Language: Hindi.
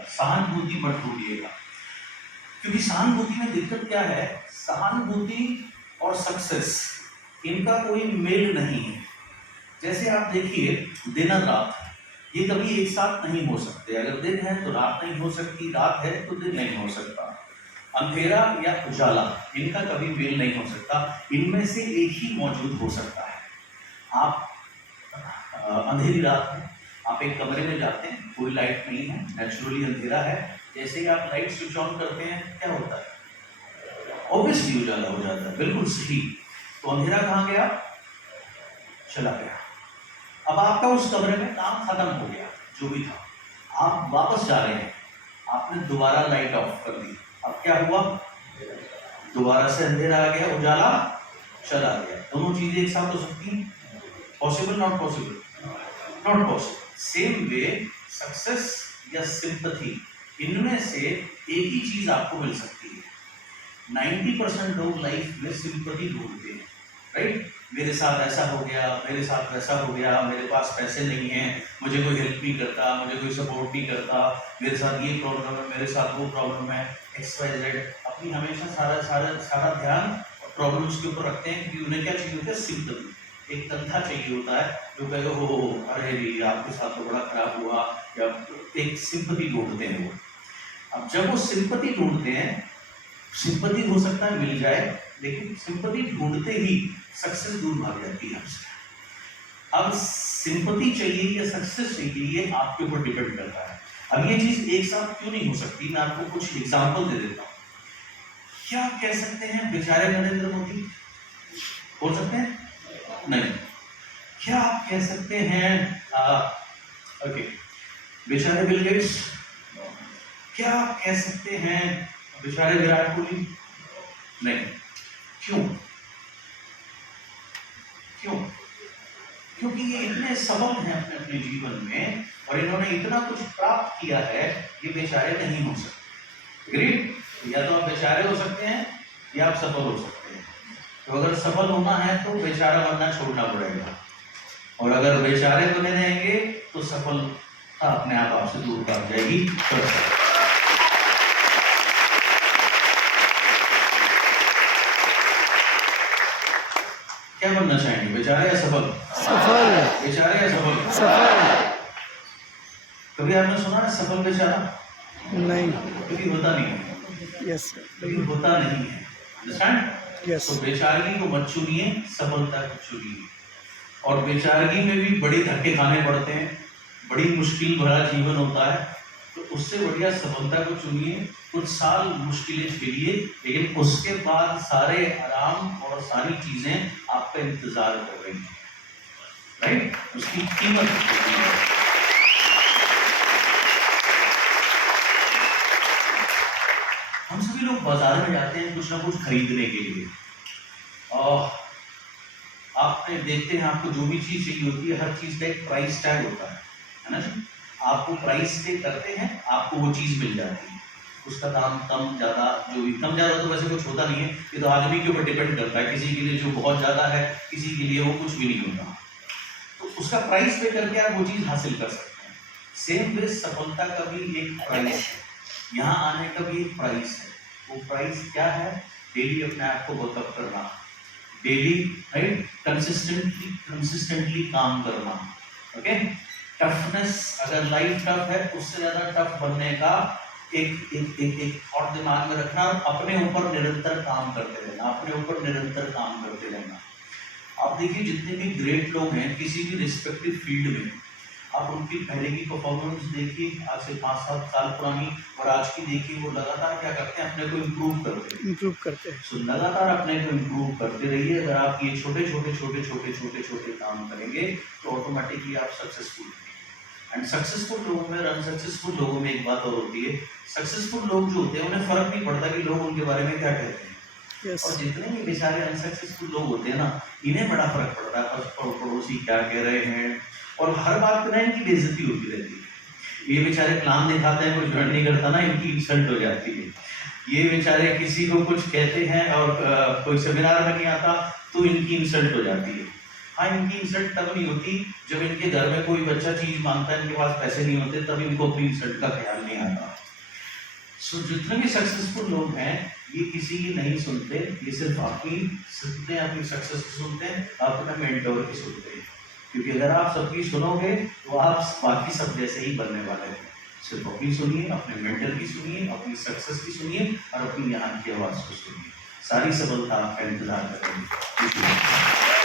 ढूंढिएगा, सहानुभूति मत ढूंढिएगा। क्योंकि सहानुभूति में दिक्कत क्या है, सहानुभूति और सक्सेस इनका कोई मेल नहीं है। जैसे आप देखिए दिन और रात, ये कभी एक साथ नहीं हो सकते। अगर दिन है तो रात नहीं हो सकती, रात है तो दिन नहीं हो सकता। अंधेरा या उजाला इनका कभी मेल नहीं हो सकता, इनमें से एक ही मौजूद हो सकता है। आप अंधेरी रात में आप एक कमरे में जाते हैं, कोई लाइट नहीं है, नेचुरली अंधेरा है। जैसे ही आप लाइट स्विच ऑन करते हैं क्या होता है, ऑब्वियसली उजाला हो जाता है, बिल्कुल सही। तो अंधेरा कहाँ गया, चला गया। अब आपका उस कमरे में काम खत्म हो गया, जो भी था, आप वापस जा रहे हैं, आपने दोबारा लाइट ऑफ कर दी। अब क्या हुआ, दोबारा से अंधेरा आ गया, उजाला चला गया। दोनों चीजें एक साथ हो सकती हैं? Possible, not possible, not possible. Same way success या सिंपैथी, इनमें से एक ही चीज आपको मिल सकती है। 90% लोग लाइफ में सिंपैथी ढूंढते हैं, राइट? मेरे साथ ऐसा हो गया, मेरे साथ वैसा हो गया, मेरे पास पैसे नहीं हैं, मुझे कोई हेल्प नहीं करता, मुझे कोई सपोर्ट नहीं करता, मेरे साथ ये प्रॉब्लम है, मेरे साथ वो प्रॉब्लम है, XYZ। अपनी हमेशा सारा ध्यान प्रॉब्लम्स के ऊपर रखते हैं, क्योंकि उन्हें क्या चाहिए होता है, सिंपैथी, एक कंधा चाहिए होता है जो कहेगा हो अरे रे आपके साथ तो बड़ा खराब हुआ, या एक सिंपैथी ढूंढते हैं वो। अब जब वो सिंपैथी ढूंढते हैं, सिंपैथी हो सकता है मिल जाए, लेकिन सिंपैथी ढूंढते ही सक्सेस दूर भाग जाती है आपसे। अब सिंपैथी चाहिए या सक्सेस चाहिए, ये आपके ऊपर डिपेंड करता है। अब ये चीज एक साथ क्यों नहीं हो सकती, मैं आपको कुछ एग्जांपल दे देता हूँ। क्या कह सकते हैं बेचारे नरेंद्र मोदी, बोल सकते हैं? नहीं। क्या आप कह सकते हैं ओके बेचारे बिल गेट्स? क्या आप कह सकते हैं बेचारे विराट कोहली? नहीं। क्यों? क्यों? क्योंकि ये इतने सफल हैं अपने अपने जीवन में और इन्होंने इतना कुछ प्राप्त किया है, ये बेचारे नहीं हो सकते। ग्रेट? या तो आप बेचारे हो सकते हैं या आप सफल हो सकते हैं। तो अगर सफल होना है तो बेचारा बनना छोड़ना पड़ेगा, और अगर बेचारे बने रहेंगे तो सफलता अपने आप आपसे दूर भाग जाएगी। क्या बनना चाहेंगे, बेचारे या सफल? सफल। बेचारे या सफल? सफल। कभी आपने सुना है सफल बेचारा? नहीं, कभी होता नहीं है। यस, कभी होता नहीं है। अंडरस्टैंड? यस। तो बेचारगी को मत चुनिए, सफलता को चुनिए। और बेचारगी में भी बड़े धक्के खाने पड़ते हैं, बड़ी मुश्किल भरा जीवन होता है, तो उससे बढ़िया सफलता को चुनिए। कुछ साल मुश्किलें झेलिए, लेकिन उसके बाद सारे आराम और सारी चीजें आपका इंतजार कर रही हैं, राइट? उसकी कीमत है। हम सभी लोग बाजार में जाते हैं कुछ ना कुछ खरीदने के लिए, और आपने देखते हैं आपको जो भी चीज चाहिए होती है, हर चीज का एक प्राइस टैग होता है ना जी? आपको प्राइस पे करते हैं, आपको वो चीज मिल जाती है। उसका दाम कम ज्यादा, जो भी कम ज्यादा तो वैसे कुछ होता नहीं है, ये तो आदमी के ऊपर डिपेंड करता है। किसी के लिए जो बहुत ज्यादा है, किसी के लिए वो कुछ भी नहीं होता, तो उसका प्राइस पे करके आप वो चीज हासिल कर सकते हैं। सेम वे सफलता का भी एक प्राइस है, यहाँ आने का भी एक प्राइस है। वो प्राइस क्या है? डेली अपने आप को वर्कअप करना, डेली, राइट, कंसिस्टेंटली काम करना। ओके? टफनेस, अगर लाइफ टफ है, उससे ज्यादा टफ बनने का एक थॉट दिमाग में रखना, अपने ऊपर निरंतर काम करते रहना, अपने ऊपर निरंतर काम करते रहना। आप देखिए जितने भी ग्रेट लोग हैं किसी भी रिस्पेक्टिव फील्ड में, आप उनकी पहले की परफॉर्मेंस देखिए, आज से 5-7 साल पुरानी, और आज की देखिए, वो लगातार क्या करते हैं, अपने को इम्प्रूव करते हैं। सो लगातार अपने को इम्प्रूव करते रहिए। अगर आप ये छोटे काम करेंगे तो ऑटोमेटिकली आप सक्सेसफुल होंगे। एंड सक्सेसफुल लोगों में, अनसक्सेसफुल लोगों में एक बात और होती है, सक्सेसफुल लोग जो होते हैं उन्हें फर्क नहीं पड़ता कि लोग उनके बारे में क्या कहते हैं। Yes. और जितने भी बेचारे अनसक्सेसफुल लोग होते हैं ना, इन्हें बड़ा फर्क पड़ता है पड़ोसी क्या कह रहे हैं, और हर बात पे ना इनकी बेइज्जती होती रहती है। ये बेचारे प्लान दिखाते हैं, कोई ज्वाइन नहीं करता ना, इनकी इंसल्ट हो जाती है। ये बेचारे किसी को कुछ कहते हैं और कोई सेमिनार में नहीं आता तो इनकी इंसल्ट हो जाती है। हाँ, इनकी इंसल्ट तब नहीं होती जब इनके घर में कोई बच्चा चीज मांगता है, इनके पास पैसे नहीं होते, तब इनको अपनी इंसल्ट का ख्याल नहीं आता। सो जितने भी सक्सेसफुल लोग हैं, ये किसी की नहीं सुनते, ये सिर्फ अपनी सुनते हैं, अपनी सक्सेस की सुनते हैं, अपने मेंटोर की सुनते हैं। क्योंकि अगर आप सबकी सुनोगे तो आप बाकी सब जैसे ही बनने वाले हैं। सिर्फ अपनी सुनिए, अपने मेंटर की सुनिए, अपनी सक्सेस की सुनिए और अपनी यहाँ की आवाज़ को सुनिए। सारी सफलता आपका इंतजार करेंगे।